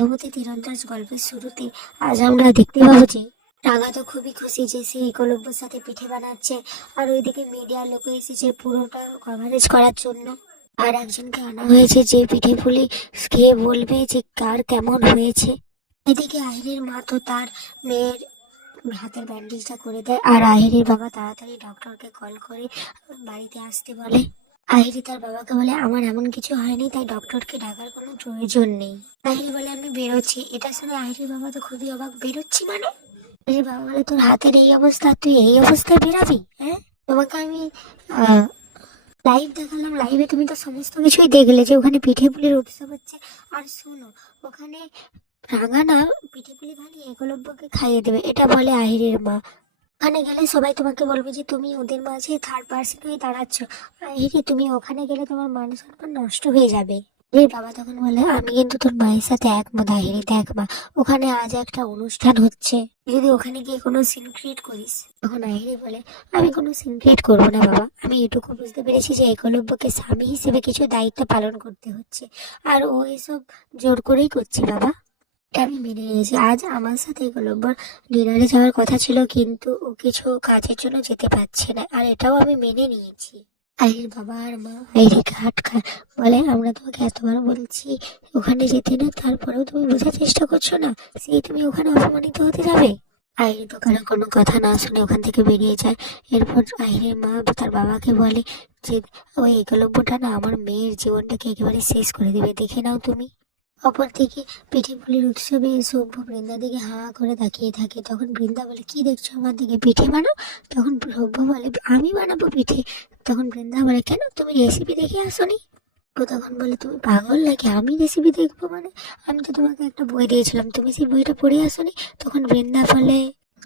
ভগবতী তীরন্দাজ গল্পের শুরুতে আজ আমরা দেখতে পাবো যে রাঙা তো খুবই খুশি যে সে একলব্যর সাথে পিঠে বানাচ্ছে, আর ওইদিকে মিডিয়ার লোক এসেছে পুরোটা কভারেজ করার জন্য। আর একজনকে আনা হয়েছে যে পিঠে পুলি খেয়ে বলবে যে কার কেমন হয়েছে। এদিকে আহিরের মা তো তার মেয়ের হাতের ব্যান্ডেজটা করে দেয়, আর আহিরের বাবা তাড়াতাড়ি ডক্টরকে কল করে বাড়িতে আসতে বলে। আহিরি তার বাবাকে বলে আমার এমন কিছু হয়নি, তাই ডক্টরকে ডাকার কোনো প্রয়োজন নেই। আহিরি বলে আমি বেরোচ্ছি। এটা শুনে আহিরির বাবা তো খুবই অবাক, বেরোচ্ছি মানে? আহিরির বাবা বলে তোর হাতের এই অবস্থা, তুই এই অবস্থায় বেরাবি? হ্যাঁ, তোমাকে আমি লাইভ দেখালাম, লাইভে তুমি তো সমস্ত কিছুই দেখলে যে ওখানে পিঠে পুলির উৎসব হচ্ছে। আর শোনো, ওখানে রাঙা না পিঠে পুলি বানিয়ে একলব্যকে খাইয়ে দেবে, এটা বলে আহিরের মা। ওখানে গেলে সবাই তোমাকে বলবে যে তুমি ওদের মাঝে থার্ড পার্সন হয়ে দাঁড়াচ্ছ। আহিরি, তুমি ওখানে গেলে তোমার মান সম্মান নষ্ট হয়ে যাবে। এর বাবা তখন বলে আমি কিন্তু তোর মায়ের সাথে একমত। আহিরি দেখ মা, ওখানে আজ একটা অনুষ্ঠান হচ্ছে, যদি ওখানে গিয়ে কোনো সিন ক্রিয়েট করিস। তখন আহিরি বলে আমি কোনো সিন ক্রিয়েট করবো না বাবা, আমি এটুকু বুঝতে পেরেছি যে একলব্যকে স্বামী হিসেবে কিছু দায়িত্ব পালন করতে হচ্ছে, আর ও এসব জোর করেই করছে বাবা। এটা আমি মেনে নিয়েছি। আজ আমার সাথে একলব্যর ডিনারে যাওয়ার কথা ছিল, কিন্তু ও কিছু কাজের জন্য যেতে পারছে না, আর এটাও আমি মেনে নিয়েছি। আহির বাবা আর মা আহিরিকে আটকায়, বলে আমরা তোমাকে এতবার বলছি ওখানে যেতে না, তারপরেও তুমি বোঝার চেষ্টা করছো না, সেই তুমি ওখানে অপমানিত হতে যাবে। আহিরি তো কারো কোনো কথা না শুনে ওখান থেকে বেরিয়ে যায়। এরপর আহিরের মা তার বাবাকে বলে যে ওই একলব্যটা না আমার মেয়ের জীবনটাকে একেবারে শেষ করে দেবে, দেখে নাও তুমি। অপরদিকে পিঠে পুলির উৎসবে সভ্য বৃন্দার দিকে হাঁ করে তাকিয়ে থাকে। তখন বৃন্দা বলে কি দেখছো আমার দিকে, পিঠে বানাও? তখন সভ্য বলে আমি বানাবো পিঠে। তখন বৃন্দা বলে কেন, তুমি রেসিপি দেখে আসোনি? ও তখন বলে তুমি পাগল নাকি, আমি রেসিপি দেখবো মানে? আমি তো তোমাকে একটা বই দিয়েছিলাম, তুমি সেই বইটা পড়ে আসোনি? তখন বৃন্দা বলে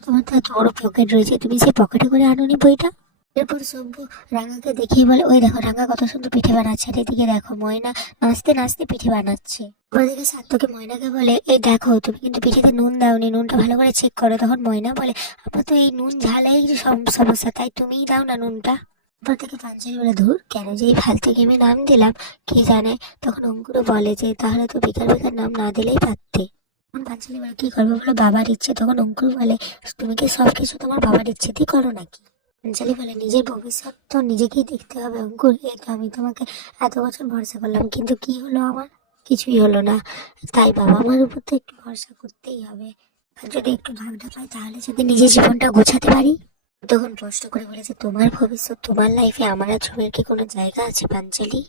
তোমার তো এত বড় পকেট রয়েছে, তুমি সেই পকেটে করে আনোনি বইটা? এরপর সভ্য রাঙাকে দেখিয়ে বলে ওই দেখো রাঙা কত সুন্দর পিঠে বানাচ্ছে, আর এদিকে দেখো ময়না নাচতে নাচতে পিঠে বানাচ্ছে। ওদিকে সাত্তকে ময়নাকে বলে এই দেখো তুমি কিন্তু পিঠেতে নুন দাওনি, নুনটা ভালো করে চেক করো। তখন ময়না বলে আমার তো এই নুন ঝালাই সমস্যা, তাই তুমিই দাও না নুনটা। এরপর থেকে পাঞ্চালি বলে ধুর কেন যে এই ফালতু গেমে নাম দিলাম, কি জানে। তখন অঙ্কুরও বলে যে তাহলে তো বেকার বেকার নাম না দিলেই পারতে। তখন পাঞ্চালি বলে কি করবো বলো, বাবার ইচ্ছে। তখন অঙ্কুর বলে তুমি কি সব কিছু তোমার বাবার ইচ্ছেতেই করো নাকি? অঞ্জলি বলে নিজের ভবিষ্যৎ তো নিজেকেই দেখতে হবে অঙ্কুর, এই তো আমি তোমাকে এত বছর ভরসা করলাম, কিন্তু কি হলো আমার? কিছুই হলো না। তাই বাবা মার উপর তো একটু ভরসা করতেই হবে, আর যদি একটু ভাগটা পাই তাহলে যদি নিজের জীবনটা গোছাতে পারি। তখন কষ্ট করে বলেছে তোমার ভবিষ্যৎ তোমার লাইফে আমার আর ছবির কি কোনো জায়গা আছে পাঞ্চালি?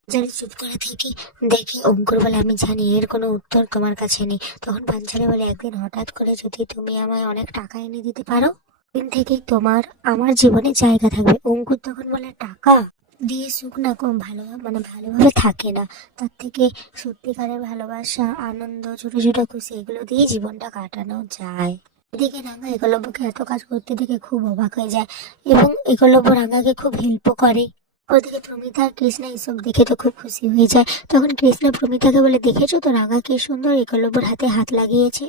পাঞ্চালি চুপ করে থেকে দেখে অঙ্কুর বলে আমি জানি এর কোনো উত্তর তোমার কাছে নেই। তখন পাঞ্চালি বলে একদিন হঠাৎ করে যদি তুমি আমায় অনেক টাকা এনে দিতে পারো, দিন থেকেই তোমার আমার জীবনে জায়গা থাকবে। অঙ্কুর তখন বলে টাকা দিয়ে সুখ না কম ভালো মানে ভালোভাবে থাকে না, তার থেকে সত্যিকারের ভালোবাসা আনন্দ ছোট ছোট খুশি এগুলো দিয়ে জীবনটা কাটানো যায়। এদিকে রাঙা একলব্যকে এত কাজ করতে দেখে খুব অবাক হয়ে যায়, এবং একলব্য রাঙাকে খুব হেল্পও করে। ওদিকে প্রমিতা আর কৃষ্ণা এসব দেখে তো খুব খুশি হয়ে যায়। তখন কৃষ্ণা প্রমিতাকে বলে দেখেছো তো রাঙা কি সুন্দর একলব্যর হাতে হাত লাগিয়েছে,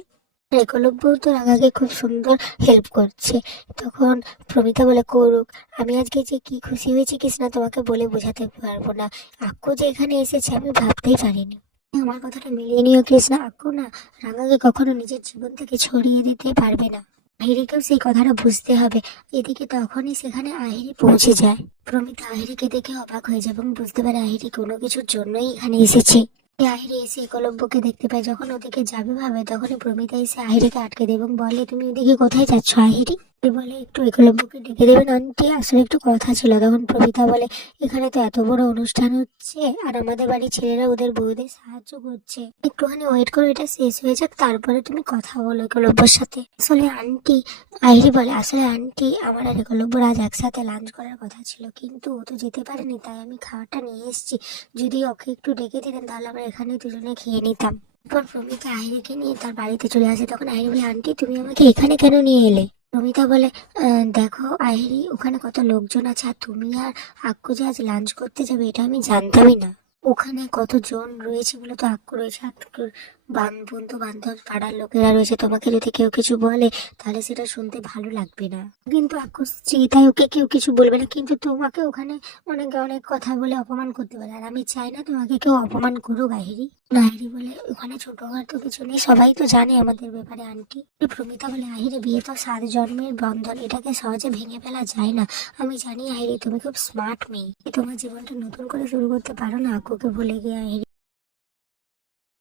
আর একলব্য তো রাঙাকে খুব সুন্দর হেল্প করছে। তখন প্রমিতা বলে করুক, আমি আজকে যে কি খুশি হয়েছি কৃষ্ণা তোমাকে বলে বোঝাতে পারবো না। আক্কু যে এখানে এসেছে আমি ভাবতেই পারিনি। আমার কথাটা মিলিয়ে নিও কৃষ্ণা, আক্কু না রাঙাকে কখনো নিজের জীবন থেকে ছড়িয়ে দিতে পারবে না, আহিরিকেও সেই কথাটা বুঝতে হবে। এদিকে তখনই সেখানে আহিরি পৌঁছে যায়। প্রমিতা আহিরিকে দেখে অবাক হয়ে যায় এবং বুঝতে পারে আহিরি কোনো কিছুর জন্যই এখানে এসেছে। আহিরি এসে একলব্যকে দেখতে পায়, যখন ওদিকে যাবে ভাবে তখনই প্রমিতা এসে আহিরিকে আটকে দেয় এবং বলে তুমি ওদিকে কোথায় যাচ্ছ আহিরি? বলে একটু একলব্যকে ডেকে দেবেন আন্টি, আসলে একটু কথা ছিল। তখন প্রমিতা বলে এখানে তো এত বড় অনুষ্ঠান হচ্ছে, আর আমাদের বাড়ির ছেলেরা ওদের বউদের সাহায্য করছে, একটুখানি ওয়েট করো, এটা শেষ হয়ে যাক তারপরে তুমি কথা বলো একলব্যর সাথে। আসলে আন্টি, আহিরি বলে আসলে আন্টি আমার আর একলব্যর আজ একসাথে লাঞ্চ করার কথা ছিল, কিন্তু ও তো যেতে পারেনি, তাই আমি খাবারটা নিয়ে এসেছি, যদি ওকে একটু ডেকে দিতেন তাহলে আমরা এখানে দুজনে খেয়ে নিতাম। এরপর প্রমিতা আহিরিকে নিয়ে তার বাড়িতে চলে আসে। তখন আহিরি বলে আন্টি তুমি আমাকে এখানে কেন নিয়ে এলে? প্রমিতা বলে দেখো আহিরি ওখানে কত লোকজন আছে, আর তুমি আর আক্কু যে আজ লাঞ্চ করতে যাবে এটা আমি জানতামই না। ওখানে কতজন রয়েছে বলে তো আক্কু রয়েছে, আক্কুর বন্ধু বান্ধব পাড়ার লোকেরা রয়েছে, তোমাকে যদি কেউ কিছু বলে তাহলে সেটা শুনতে ভালো লাগবে না। কিন্তু আকস্মিক তাই ওকে কেউ কিছু বলবে না, কিন্তু তোমাকে ওখানে অনেকে অনেক কথা বলে অপমান করতে পারে, আর আমি চাই না তোমাকে কেউ অপমান করুক আহিরি। আহিরি বলে, ওখানে ছোটখাটো কিছু নেই, সবাই তো জানে আমাদের ব্যাপারে আন্টি। প্রমিতা বলে, আহিরে বিয়ে তো 7 জন্মের বন্ধন, এটাকে সহজে ভেঙে ফেলা যায় না। আমি জানি আহিরি তুমি খুব স্মার্ট মেয়ে, তোমার জীবনটা নতুন করে শুরু করতে পারো না আকুকে ভুলে গিয়ে আহিরি।